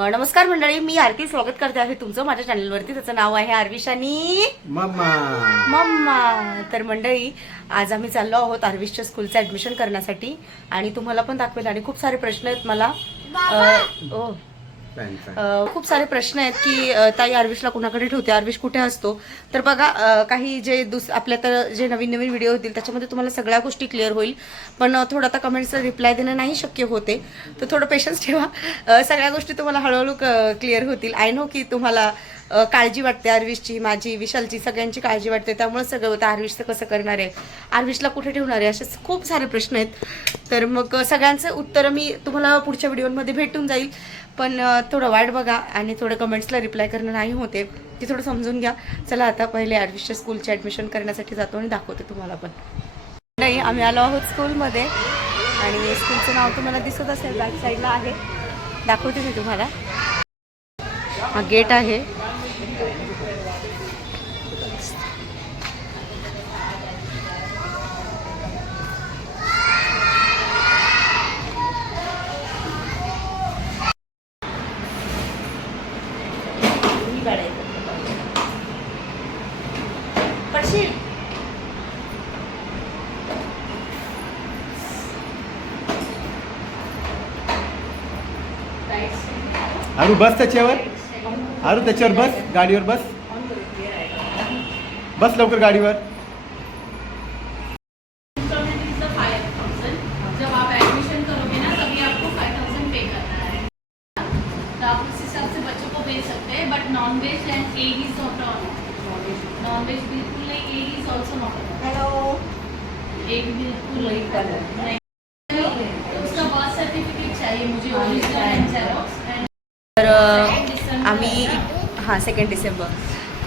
नमस्कार मंडळी मी आरती स्वागत करते आहे तुमचं माझ्या चॅनलवरती. त्याचं नाव आहे आरविशानी मम्मा. मम्मा. तर मंडळी आज आम्ही चाललो आहोत आर्विशच्या स्कूलचं ऍडमिशन करण्यासाठी. आणि तुम्हाला पण दाखवेल आणि खूप सारे प्रश्न आहेत मला. ओ. खूप सारे प्रश्न आहेत की ताई आर्विशला कुणाकडे ठेवते? आर्विश कुठे असतो? तर बघा काही जे दुस आपल्या तर जे नवीन नवीन व्हिडिओ होतील त्याच्यामध्ये तुम्हाला सगळ्या गोष्टी क्लिअर होईल. पण थोडं आता कमेंट्सचा रिप्लाय देणं नाही शक्य होते. तर थोडं पेशन्स ठेवा. सगळ्या गोष्टी तुम्हाला हळूहळू क्लिअर होतील. आय नो की तुम्हाला काळजी वाटते आरविशची माझी विशालची सगळ्यांची काळजी वाटते. त्यामुळे सगळं होतं. आरविशचं कसं करणार आहे? आर्विशला कुठे ठेवणार आहे? असे खूप सारे प्रश्न आहेत. तर मग सगळ्यांचं उत्तरं मी तुम्हाला पुढच्या व्हिडिओमध्ये भेटून जाईल. पण थोडं वाट बघा आणि थोडं कमेंट्सला रिप्लाय करणं नाही होते ते थोडं समजून घ्या. चला आता पहिले आर्विशच्या स्कूलचे ॲडमिशन करण्यासाठी जातो आणि दाखवते तुम्हाला पण. नाही आम्ही आलो आहोत स्कूलमध्ये आणि स्कूलचं नाव तुम्हाला दिसत असेल बॅक साईडला आहे. दाखवते मी तुम्हाला. हा गेट आहे. आरू बस त्याच्यावर? आरू त्याच्यावर बस? गाडीवर बस? बस लवकर गाडीवर. जब आप एडमिशन करोगे हां सेकंड डिसेंबर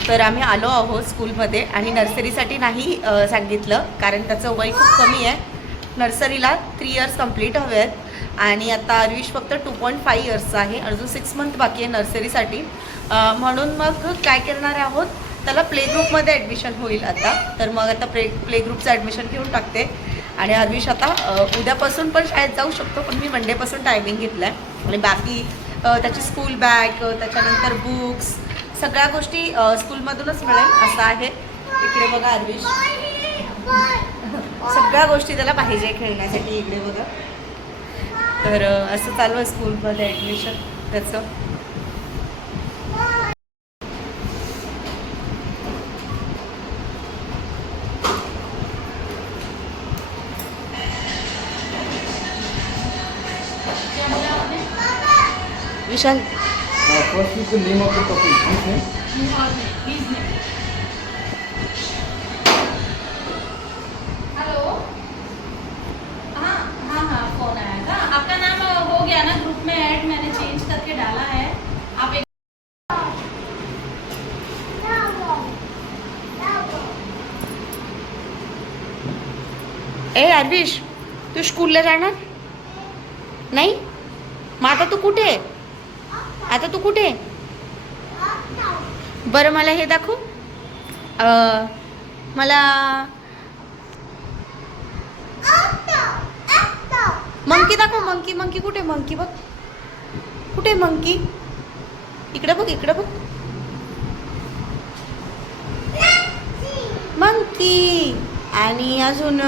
तर आम्ही आलो आहोत स्कूलमध्ये आणि नर्सरीसाठी नाही सांगितलं कारण त्याचं वय खूप कमी आहे. नर्सरीला थ्री इयर्स कंप्लीट हवे आहेत. आणि आता अरविश फक्त टू पॉईंट फाईव्ह इयर्सचा आहे. अजून सिक्स मंथ बाकी आहे नर्सरीसाठी म्हणून मग काय करणार आहोत? त्याला प्ले ग्रुपमध्ये ॲडमिशन होईल आता. तर मग आता प्ले प्ले ग्रुपचं ॲडमिशन घेऊन टाकते. आणि अरविश आता उद्यापासून पण शाळेत जाऊ शकतो पण मी मंडेपासून टायमिंग घेतला आहे आणि बाकी त्याची स्कूल बॅग त्याच्यानंतर बुक्स सगळ्या गोष्टी स्कूलमधूनच मिळेल असं आहे. इकडे बघा अरविश सगळ्या गोष्टी त्याला पाहिजे खेळण्यासाठी इकडे बघा. तर असं चालू आहे स्कूलमध्ये ॲडमिशन त्याचं. Vishal first is the name of the topic hello हाँ हाँ हाँ फ़ोन आया था। आपका नाम हो गया ना ग्रुप में ऐड मैंने चेंज करके डाला है। आप एक ए अरविश तू स्कूलला जाणार नाही? मग आता तू कुठे? आहे? आता तू कुठे? आहे? बरं मला हे दाखव. मला मंकी दाखव मंकी मंकी कुठे? मंकी बघ. कुठे मंकी? इकडे बघ इकडे बघ. मंकी. आणि अजून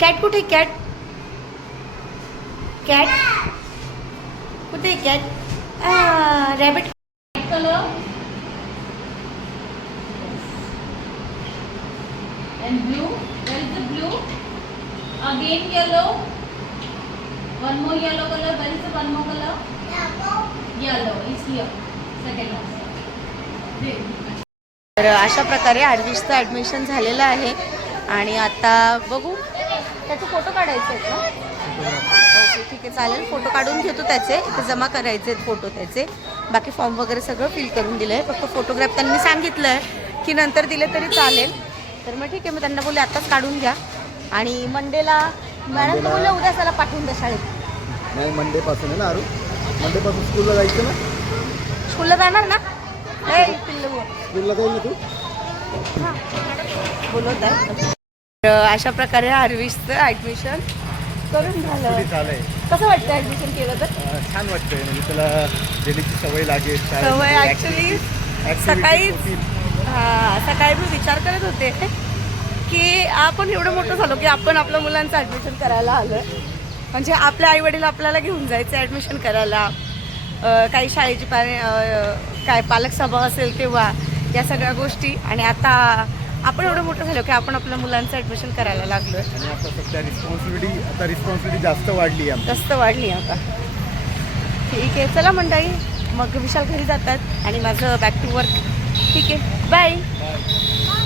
कॅट कुठे? कॅट? कॅट? कुठे cat rabbit color and blue where is the blue again yellow one more yellow color where is the one more color yellow is here second one तर अशा प्रकारे आरविशचं ॲडमिशन झालेलं आहे आणि आता बघू त्याचे फोटो काढायचे आहेत ना ओके ठीक आहे चालेल. फोटो काढून घेतो त्याचे. इथे जमा करायचे आहेत फोटो त्याचे. बाकी फॉर्म वगैरे सगळं फिल करून दिलं आहे फक्त फोटोग्राफ त्यांनी सांगितलं आहे की नंतर दिले तरी चालेल. तर मग ठीक आहे मग त्यांना बोलले आत्ताच काढून घ्या. आणि मंडेला मॅडम बोलले उद्या त्याला पाठवून द्या शाळेत. नाही मंडे पासून आहे ना आरू मंडे पासून स्कूलला जायचं ना? स्कूलला जाणार ना? स्कूलला जाईल ना तू? बोलत आहे अशा प्रकारे आर्विसचं ॲडमिशन करून झालं. झालंय. कसं वाटतं ऍडमिशन केलं तर? छान वाटतंय. म्हणजे त्याला डेलीची सवय लागेल सवय ऍक्च्युली सकाळीच हा सकाळी मी विचार करत होते की आपण एवढं मोठं झालो की आपण आपल्या मुलांचं ॲडमिशन करायला आलो म्हणजे आपल्या आई वडील आपल्याला घेऊन जायचं ॲडमिशन करायला. काही शाळेची अं, काय पालक सभा असेल तेव्हा या सगळ्या गोष्टी. आणि आता आपण एवढं मोठं झालो की आपण आपल्या मुलांचं ॲडमिशन करायला लागलो आणि आता सध्या रिस्पॉन्सिबिलिटी आता रिस्पॉन्सिबिलिटी जास्त वाढली आहे जास्त वाढली आता. ठीक आहे चला मंडळी मग विशाल घरी जातात आणि माझं बॅक टू वर्क ठीक आहे बाय